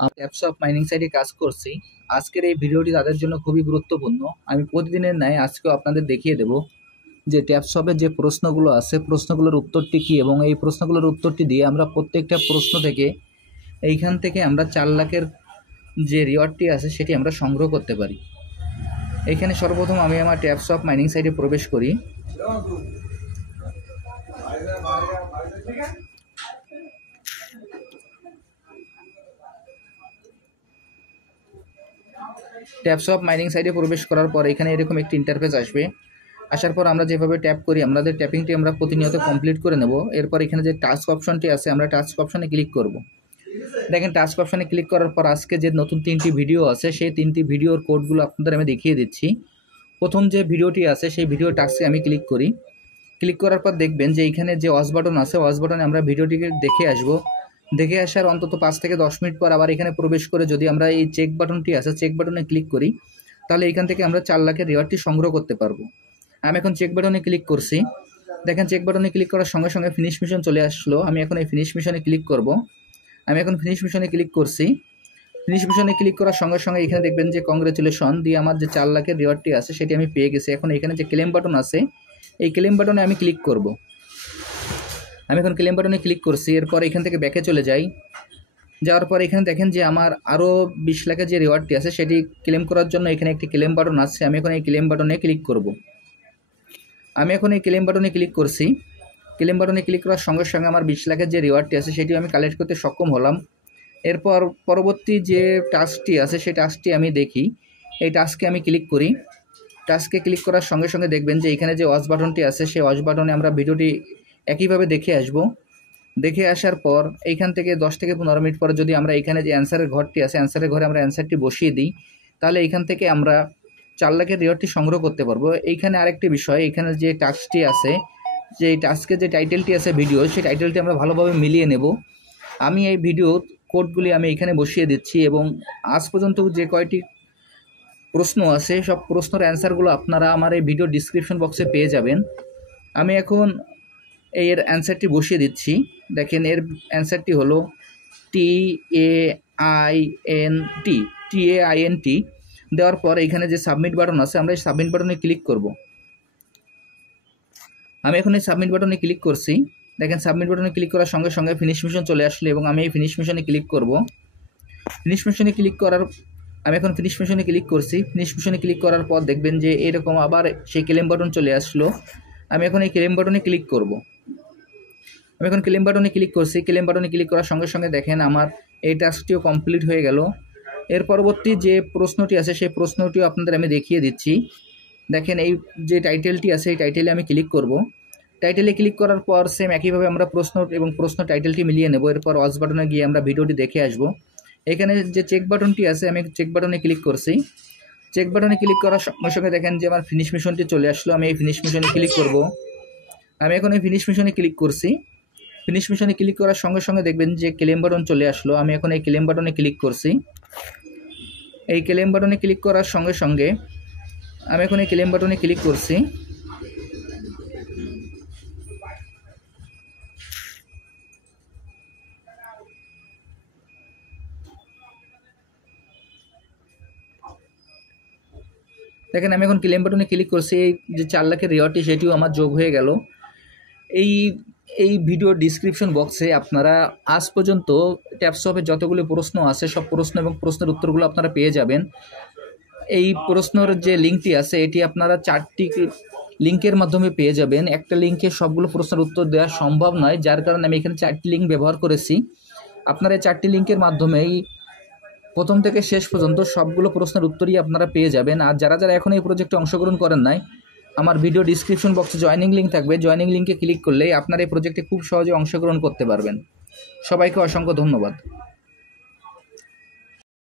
আমি ট্যাপসপ মাইনিং সাইটে কাজ করছি। আজকের এই ভিডিওটি তাদের জন্য খুবই গুরুত্বপূর্ণ। আমি প্রতিদিনের ন্যায় আজকেও আপনাদের দেখিয়ে দেব যে ট্যাপসপের যে প্রশ্নগুলো আছে প্রশ্নগুলোর উত্তরটি কী, এবং এই প্রশ্নগুলোর উত্তরটি দিয়ে আমরা প্রত্যেকটা প্রশ্ন থেকে এইখান থেকে আমরা 4 লাখের যে রিওয়ার্ডটি আছে সেটি আমরা সংগ্রহ করতে পারি। এখানে সর্বপ্রথম আমি আমার ট্যাপসপ মাইনিং সাইটে প্রবেশ করি। ট্যাপসপ মাইনিং সাইটে প্রবেশ করার পর এখানে এরকম একটি ইন্টারফেস আসবে। আসার পর আমরা যেভাবে ট্যাপ করি আমাদের ট্যাপিংটি আমরা প্রতিনিয়ত কমপ্লিট করে নেব। এরপর এখানে যে টাস্ক অপশনটি আছে আমরা টাস্ক অপশনে ক্লিক করব। দেখেন টাস্ক অপশনে ক্লিক করার পর আজকে যে নতুন 3টি ভিডিও আছে সেই 3টি ভিডিওর কোডগুলো আপনাদের আমি দেখিয়ে দিচ্ছি। প্রথম যে ভিডিওটি আছে সেই ভিডিও টাস্কে আমি ক্লিক করি। ক্লিক করার পর দেখবেন যে এইখানে যে ওয়াচ বাটন আছে ওয়াচ বাটনে আমরা ভিডিওটিকে দেখে আসব। দেখে আসার অন্তত 5 থেকে 10 মিনিট পর আবার এখানে প্রবেশ করে যদি আমরা এই চেক বাটনটি আছে চেক বাটনে ক্লিক করি তাহলে এখান থেকে আমরা 4 লাখের রিওয়ার্ডটি সংগ্রহ করতে পারবো। আমি এখন চেক বাটনে ক্লিক করছি। দেখেন চেক বাটনে ক্লিক করার সঙ্গে সঙ্গে ফিনিশ মিশন চলে আসলো। আমি এখন এই ফিনিশ মিশনে ক্লিক করব। আমি এখন ফিনিশ মিশনে ক্লিক করছি। ফিনিশ মিশনে ক্লিক করার সঙ্গে সঙ্গে এখানে দেখবেন যে কংগ্রেচুলেশন দিয়ে আমার যে 4 লাখের রিওয়ার্ডটি আছে সেটি আমি পেয়ে গেছি। এখন এখানে যে ক্লেম বাটন আছে এই ক্লেম বাটনে আমি ক্লিক করব। আমি এখন ক্লেম বাটনে ক্লিক করছি। এরপর এখান থেকে ব্যাকে চলে যাই। যাওয়ার পর এখানে দেখেন যে আমার আরও 20 লাখের যে রিওয়ার্ডটি আছে সেটি ক্লেম করার জন্য এখানে একটি ক্লেম বাটন আছে। আমি এখন এই ক্লেম বাটনে ক্লিক করব। আমি এখন এই ক্লেম বাটনে ক্লিক করছি। ক্লেম বাটনে ক্লিক করার সঙ্গে সঙ্গে আমার 20 লাখের যে রিওয়ার্ডটি আছে সেটি আমি কালেক্ট করতে সক্ষম হলাম। এরপর পরবর্তী যে টাস্কটি আছে সেই টাস্কটি আমি দেখি। এই টাস্কে আমি ক্লিক করি। টাস্কে ক্লিক করার সঙ্গে সঙ্গে দেখবেন যে এখানে যে ওয়াচ বাটনটি আছে সেই ওয়াচ বাটনে আমরা ভিডিওটি একইভাবে দেখে আসব। দেখে আসার পর এইখান থেকে 10 থেকে 15 মিনিট পরে যদি আমরা এখানে যে অ্যান্সারের ঘরটি আছে অ্যান্সারের ঘরে আমরা অ্যান্সারটি বসিয়ে দিই তাহলে এইখান থেকে আমরা 4 লাখের রিওয়ার্ডটি সংগ্রহ করতে পারবো। এইখানে আরেকটি বিষয়, এখানে যে টাস্কটি আছে যে এই টাস্কের যে টাইটেলটি আছে ভিডিও সেই টাইটেলটি আমরা ভালোভাবে মিলিয়ে নেব। আমি এই ভিডিও কোডগুলি আমি এখানে বসিয়ে দিচ্ছি এবং আজ পর্যন্ত যে কয়টি প্রশ্ন আছে সব প্রশ্নের অ্যান্সারগুলো আপনারা আমার এই ভিডিও ডিসক্রিপশন বক্সে পেয়ে যাবেন। আমি এখন এর অ্যান্সারটি বসিয়ে দিচ্ছি। দেখেন এর অ্যান্সারটি হলো TAINT। দেওয়ার পর এখানে যে সাবমিট বাটন আছে আমরা এই সাবমিট বাটনে ক্লিক করব। আমি এখন এই সাবমিট বাটনে ক্লিক করছি। দেখেন সাবমিট বাটনে ক্লিক করার সঙ্গে সঙ্গে ফিনিশ মিশন চলে আসলো এবং আমি এই ফিনিশ মিশনে ক্লিক করব। ফিনিশ মিশনে ক্লিক করার আমি এখন ফিনিশ মিশনে ক্লিক করছি। ফিনিশ মিশনে ক্লিক করার পর দেখবেন যে এরকম আবার সেই ক্লেম বাটন চলে আসলো। আমি এখন এই ক্লেম বাটনে ক্লিক করব। আমি এখন ক্লেম বাটনে ক্লিক করছি। ক্লেম বাটনে ক্লিক করার সঙ্গে সঙ্গে দেখেন আমার এই টাস্কটিও কমপ্লিট হয়ে গেল। এর পরবর্তী যে প্রশ্নটি আছে সেই প্রশ্নটিও আপনাদের আমি দেখিয়ে দিচ্ছি। দেখেন এই যে টাইটেলটি আছে এই টাইটেলে আমি ক্লিক করব। টাইটেলে ক্লিক করার পর সেম একইভাবে আমরা প্রশ্ন এবং প্রশ্ন টাইটেলটি মিলিয়ে নেব। এরপর ওয়াচ বাটনে গিয়ে আমরা ভিডিওটি দেখে আসব। এখানে যে চেক বাটনটি আছে আমি চেক বাটনে ক্লিক করছি। চেক বাটনে ক্লিক করার সঙ্গে সঙ্গে দেখেন যে আমার ফিনিশ মিশনটি চলে আসলো। আমি এই ফিনিশ মিশনে ক্লিক করব। আমি এখন এই ফিনিশ মিশনে ক্লিক করছি। ফিনিশ মিশনে ক্লিক করার সঙ্গে সঙ্গে দেখবেন যে ক্লেম বাটন চলে আসলো। আমি এখন এই ক্লেম বাটনে ক্লিক করছি। এই ক্লেম বাটনে ক্লিক করার সঙ্গে সঙ্গে আমি এখন এই ক্লেম বাটনে ক্লিক করছি। দেখেন আমি এখন ক্লেম বাটনে ক্লিক করছি। এই যে 4 লাখের রিওয়ার্ডটি সেটিও আমার যোগ হয়ে গেল। এই ভিডিও ডিসক্রিপশন বক্সে আপনারা আজ পর্যন্ত ট্যাপসপের যতগুলো প্রশ্ন আছে সব প্রশ্ন এবং প্রশ্নের উত্তরগুলো আপনারা পেয়ে যাবেন। এই প্রশ্নের যে লিঙ্কটি আছে এটি আপনারা 4টি লিঙ্কের মাধ্যমে পেয়ে যাবেন। একটা লিঙ্কে সবগুলো প্রশ্নের উত্তর দেওয়া সম্ভব নয়, যার কারণে আমি এখানে 4টি লিঙ্ক ব্যবহার করেছি। আপনারা এই 4টি লিঙ্কের মাধ্যমেই প্রথম থেকে শেষ পর্যন্ত সবগুলো প্রশ্নের উত্তরই আপনারা পেয়ে যাবেন। আর যারা যারা এখন এই প্রজেক্টে অংশগ্রহণ করেন নাই, আমার ভিডিও ডিসক্রিপশন বক্সে জয়েনিং লিঙ্ক থাকবে। জয়েনিং লিঙ্কে ক্লিক করলেই আপনারা এই প্রজেক্টে খুব সহজে অংশগ্রহণ করতে পারবেন। সবাইকে অসংখ্য ধন্যবাদ।